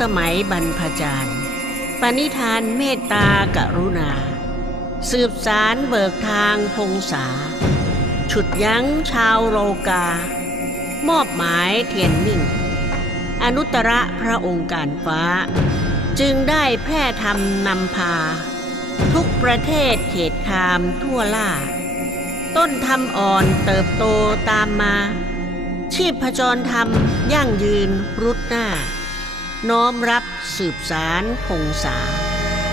สมัยบรรพจารย์ปณิธานเมตตากรุณา สืบสารเบิกทางพงษา ฉุดยั้งชาวโลกา มอบหมายเทียนมิ่ง อนุตตรพระองค์การฟ้า จึงได้แพร่ธรรมนำพา ทุกประเทศเขตคามทั่วล่า ต้นธรรมอ่อนเติบโตตามมา ชีพจรธรรมยั่งยืนรุดหน้า น้อมรับสืบสารพงษา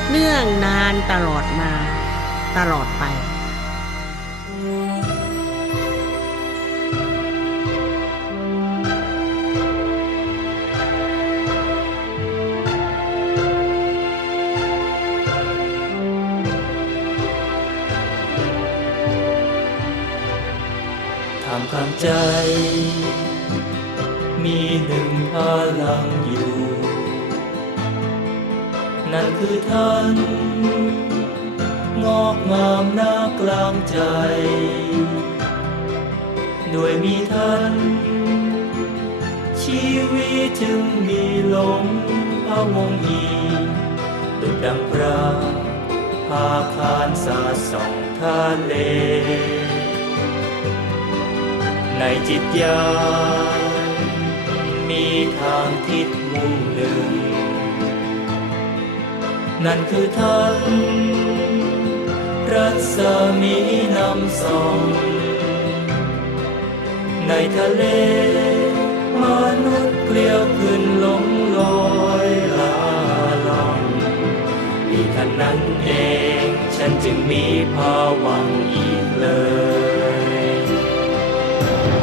เนื่องนานตลอดมา ตลอดไปทางข้างใจ มีหนึ่งพลังอยู่ นั่นคือท่าน งอกงามหน้ากลางใจ ด้วยมีท่าน ชีวิตจึงมีลมพะวงอีดุดดังปราพาคานสาสองทะเล ในจิตญามีทางทิศมุ่งหนึ่ง นั่นคือท่าน รัศมีนำส่องในทะเลมนุษย์เกลียวขึ้นลงลอยลาลองอีท่านนั้นเอง ฉันจึงมีภาวังอีกเลย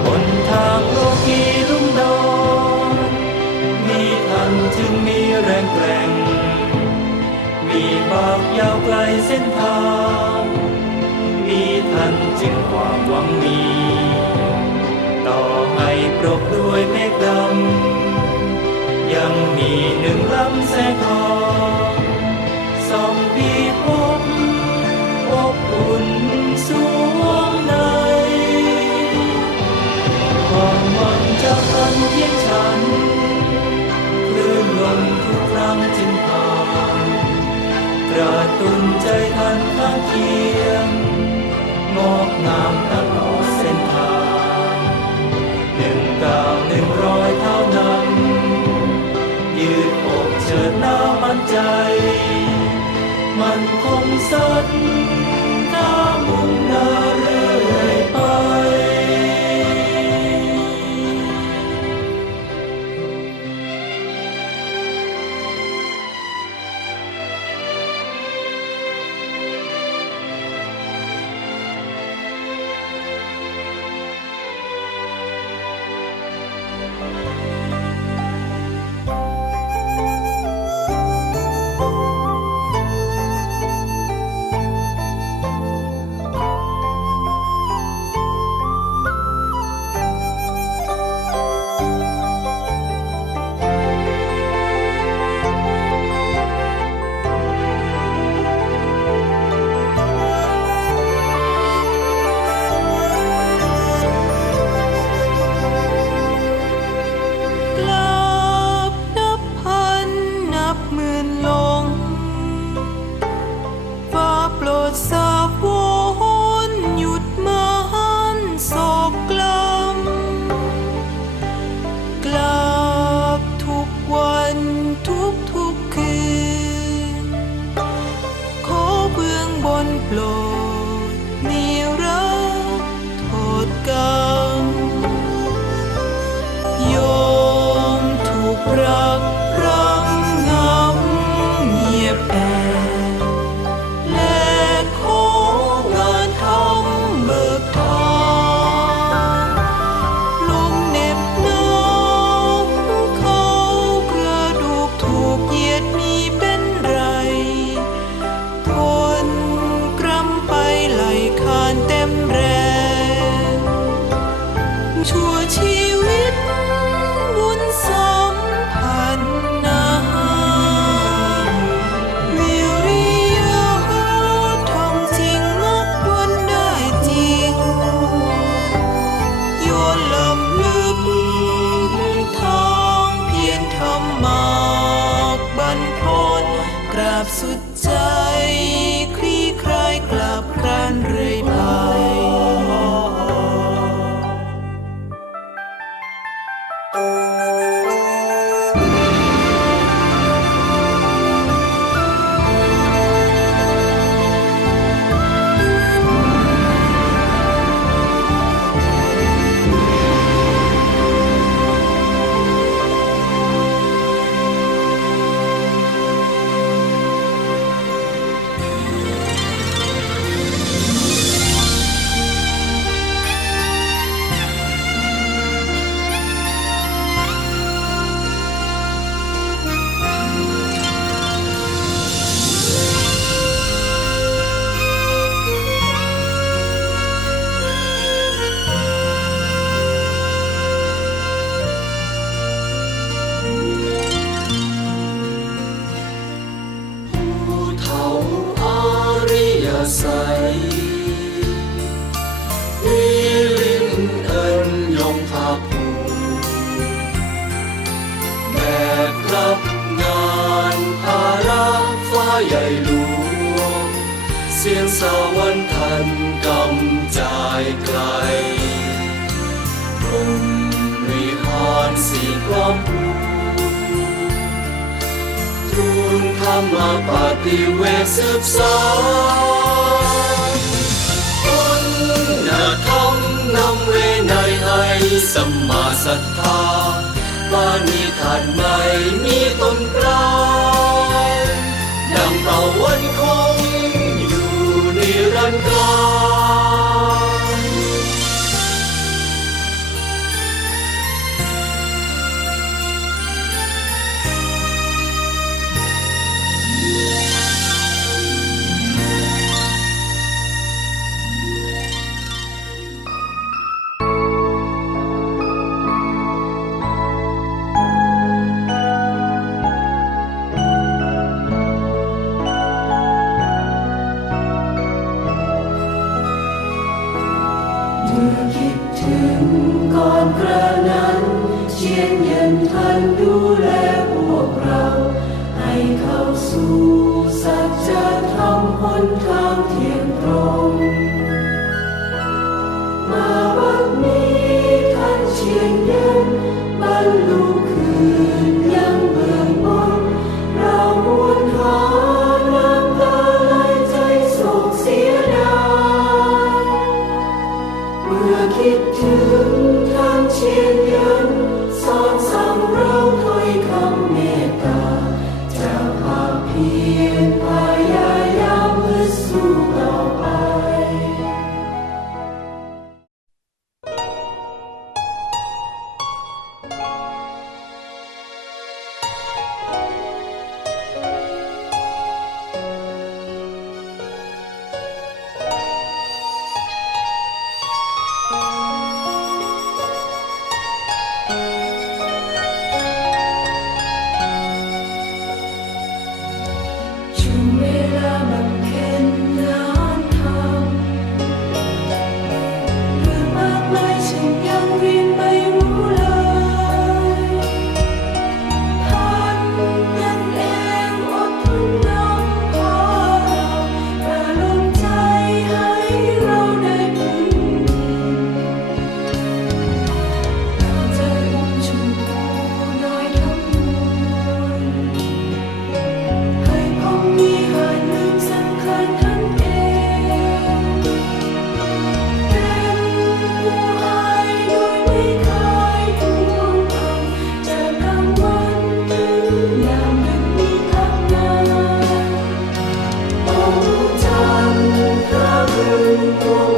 หนทางโลกี ยาวไกลเส้นทาง มีท่านจึงความหวังมี ต่อให้ปรบด้วยเมฆดำ ยังมีหนึ่งลำแสงทองสองพีพบอบอุ่น กระตุ้นใจท่านข้างเคียงงอกงามตลอดเส้นทางหนึ่งก้าวหนึ่งร้อยเท่านั้น ยืดอกเชิดหน้ามั่นใจ มันคงสั้น ใหญ่หลวง เสียงสวรรค์ทันกำจายไกลพรมวิหารสีกล้อมภูทูลธรรมปฏิเวทสืบสานคุณธรรมนำเวไนให้สัมมาศรัทธาปานิธานไม่มีต้นกลางดัง ตะวันคงอยู่ในรันกา สู่สัจธรรมหนทางเที่ยงตรง มาบัดนี้ท่านเชียนเย็นบรรลุ Santo.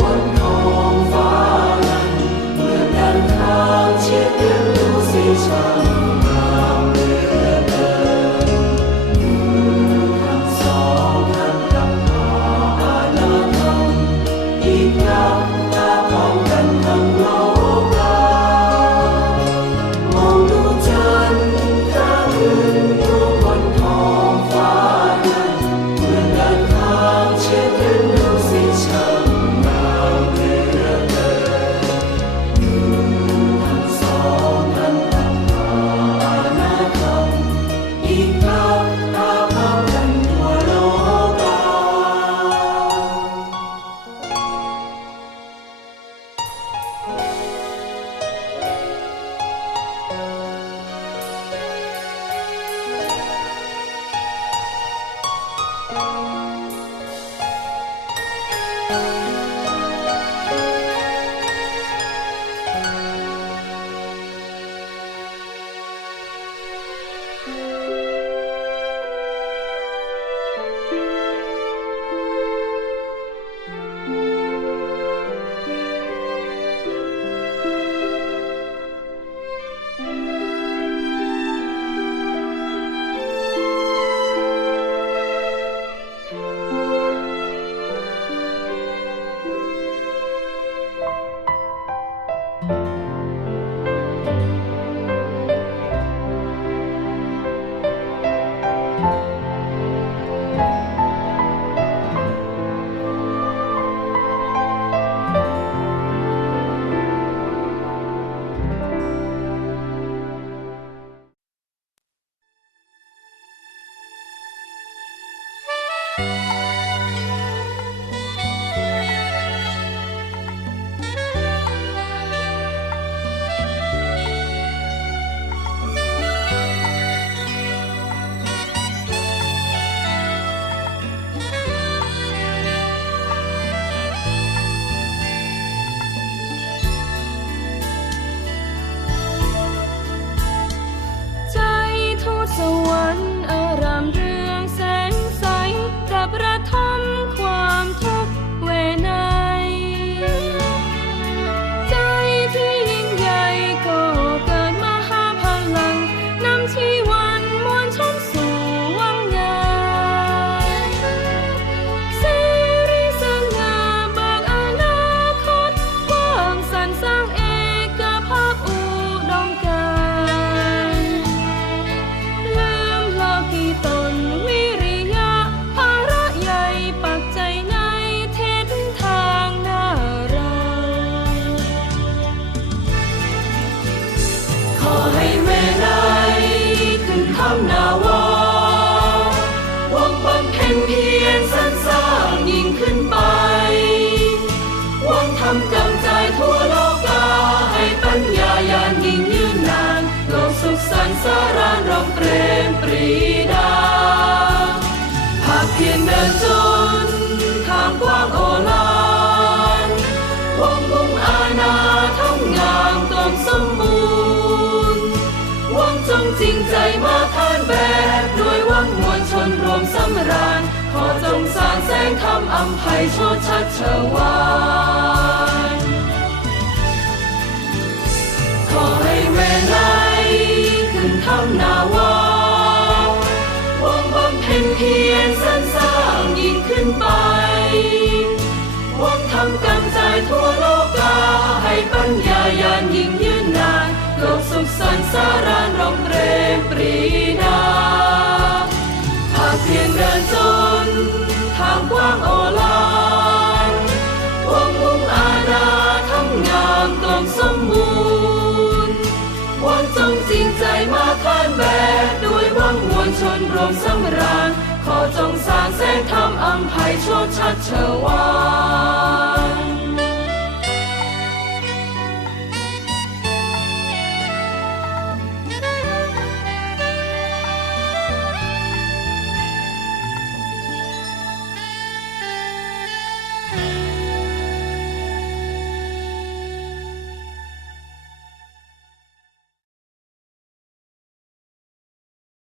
สารานรมเปรมปรีดาหากเพียงเดินจนทางกว้างโอฬารวงมุงอาณาทั้งงามกลมสมบูรณ์หวังจงจริงใจมาทานแบบด้วยหวังมวลชนรวมสำราญ ขอจงสางแสงธรรมอัมภัยโชดชัดเชวานขอให้ ขึ้นทำนาวาวงบำเพ็ญเพียรสรรสร้างยิ่งขึ้นไปวงทำกำจายทั่วโลกกาให้ปัญญายานยิ่งยืนนานโลกสุขสันต์สารานรมเรมปรีดาหากเพียงเดินจนทางกว้างโอฬา ชนรวมสำราญ ขอจงสร้างแสงธรรมอัมภัยโชดชัดเชวา